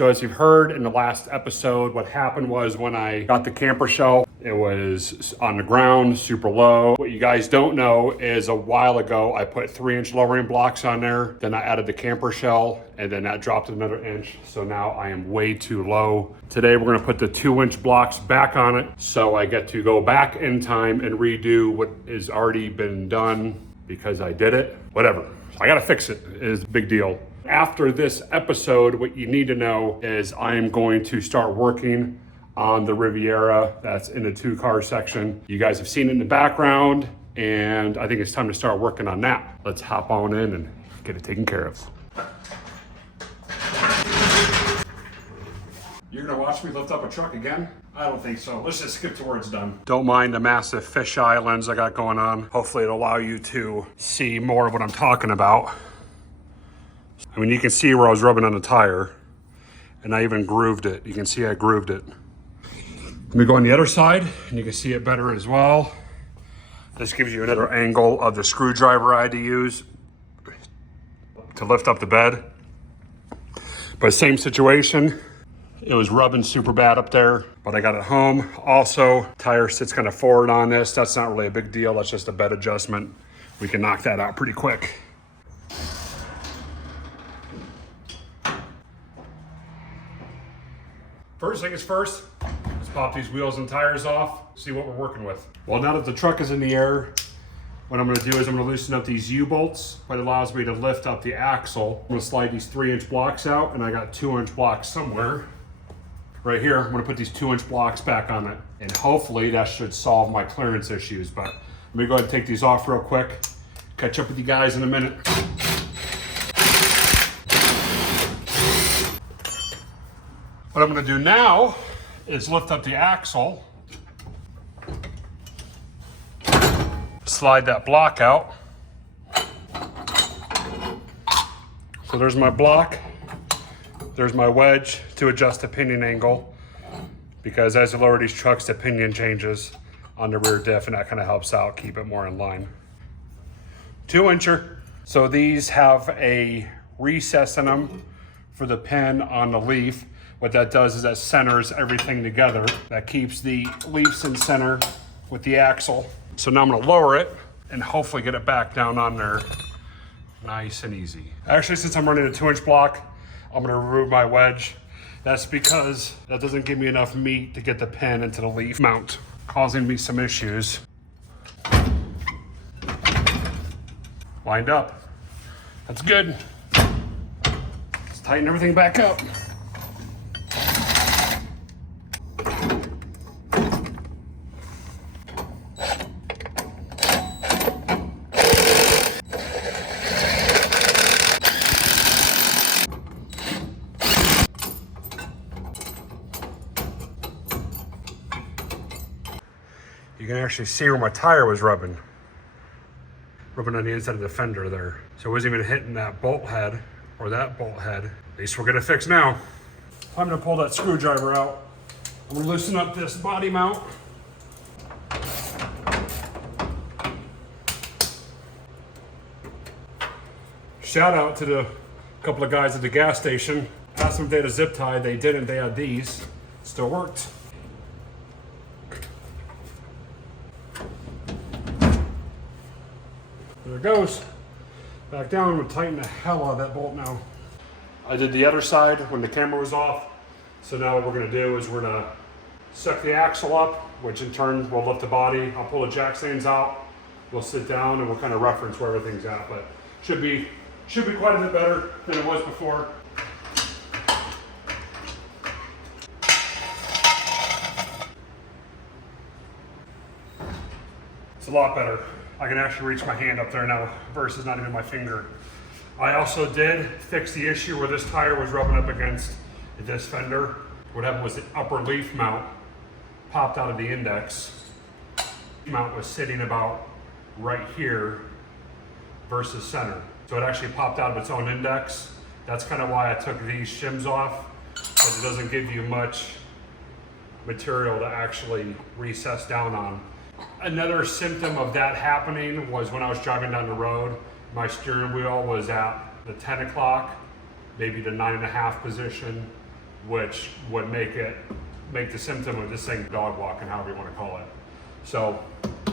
So as you've heard in the last episode, what happened was when I got the camper shell, it was on the ground, super low. What you guys don't know is a while ago, I put 3-inch lowering blocks on there. Then I added the camper shell and then that dropped another inch. So now I am way too low. Today, we're gonna put the 2-inch blocks back on it. So I get to go back in time and redo what has already been done because I did it, whatever. I gotta fix it, is a big deal. After this episode, what you need to know is I am going to start working on the Riviera that's in the 2-car section. You guys have seen it in the background, and I think it's time to start working on that. Let's hop on in and get it taken care of. You're gonna watch me lift up a truck again? I don't think so. Let's just skip to where it's done. Don't mind the massive fisheye lens I got going on. Hopefully it'll allow you to see more of what I'm talking about. I mean, you can see where I was rubbing on the tire, and I even grooved it. You can see I grooved it. Let me go on the other side, and you can see it better as well. This gives you another angle of the screwdriver I had to use to lift up the bed. But same situation. It was rubbing super bad up there, but I got it home. Also, tire sits kind of forward on this. That's not really a big deal. That's just a bed adjustment. We can knock that out pretty quick. First thing is first, let's pop these wheels and tires off, see what we're working with. Well, now that the truck is in the air, what I'm gonna do is I'm gonna loosen up these U-bolts, but it allows me to lift up the axle. I'm gonna slide these 3-inch blocks out, and I got 2-inch blocks somewhere. Right here, I'm gonna put these 2-inch blocks back on it, and hopefully that should solve my clearance issues. But let me go ahead and take these off real quick. Catch up with you guys in a minute. What I'm gonna do now is lift up the axle, slide that block out. So there's my block, there's my wedge to adjust the pinion angle, because as you lower these trucks, the pinion changes on the rear diff, and that kind of helps out, keep it more in line. 2-incher. So these have a recess in them for the pin on the leaf. What that does is that centers everything together. That keeps the leaves in center with the axle. So now I'm gonna lower it and hopefully get it back down on there nice and easy. Actually, since I'm running a 2-inch block, I'm gonna remove my wedge. That's because that doesn't give me enough meat to get the pin into the leaf mount, causing me some issues. Lined up. That's good. Let's tighten everything back up. You can actually see where my tire was rubbing on the inside of the fender there. So it wasn't even hitting that bolt head or that bolt head. At least we're gonna fix now. I'm gonna pull that screwdriver out. I'm gonna loosen up this body mount. Shout out to the couple of guys at the gas station. Asked them if they had a zip tie. They didn't, they had these. Still worked. There it goes. Back down. I'm gonna tighten the hell out of that bolt now. I did the other side when the camera was off. So now what we're gonna do is we're gonna suck the axle up, which in turn will lift the body. I'll pull the jack stands out. We'll sit down and we'll kind of reference where everything's at, but should be quite a bit better than it was before. It's a lot better. I can actually reach my hand up there now versus not even my finger. I also did fix the issue where this tire was rubbing up against this fender. What happened was the upper leaf mount popped out of the index. The mount was sitting about right here versus center. So it actually popped out of its own index. That's kind of why I took these shims off, because it doesn't give you much material to actually recess down on. Another symptom of that happening was when I was driving down the road, my steering wheel was at the 10 o'clock, maybe the 9.5 position, which would make the symptom of this thing dog walking, however you want to call it. So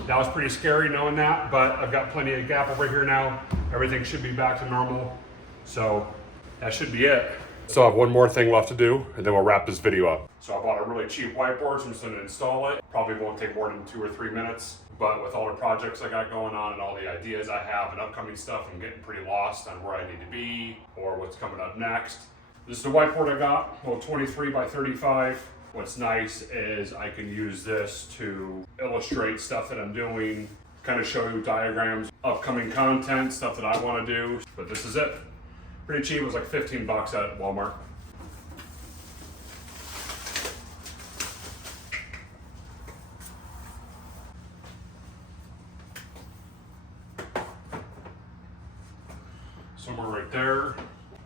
that was pretty scary knowing that, but I've got plenty of gap over here now. Everything should be back to normal. So that should be it. So I have one more thing left to do, and then we'll wrap this video up. So I bought a really cheap whiteboard, so I'm just gonna install it. Probably won't take more than 2 or 3 minutes, but with all the projects I got going on and all the ideas I have and upcoming stuff, I'm getting pretty lost on where I need to be or what's coming up next. This is the whiteboard I got, well, 23 by 35. What's nice is I can use this to illustrate stuff that I'm doing, kind of show you diagrams, upcoming content, stuff that I want to do. But this is it. Pretty cheap. It was like 15 bucks at Walmart. Somewhere right there.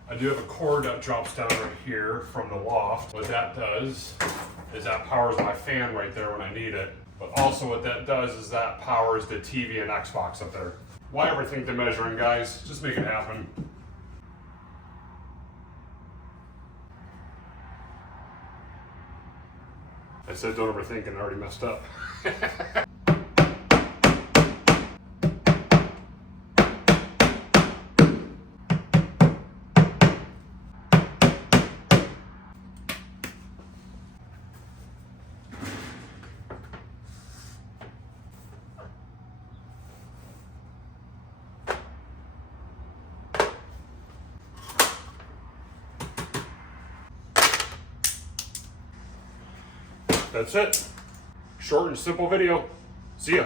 I do have a cord that drops down right here from the loft. What that does is that powers my fan right there when I need it. But also what that does is that powers the TV and Xbox up there. Why overthink the measuring, guys? Just make it happen. I said don't overthink and I already messed up. That's it. Short and simple video. See ya.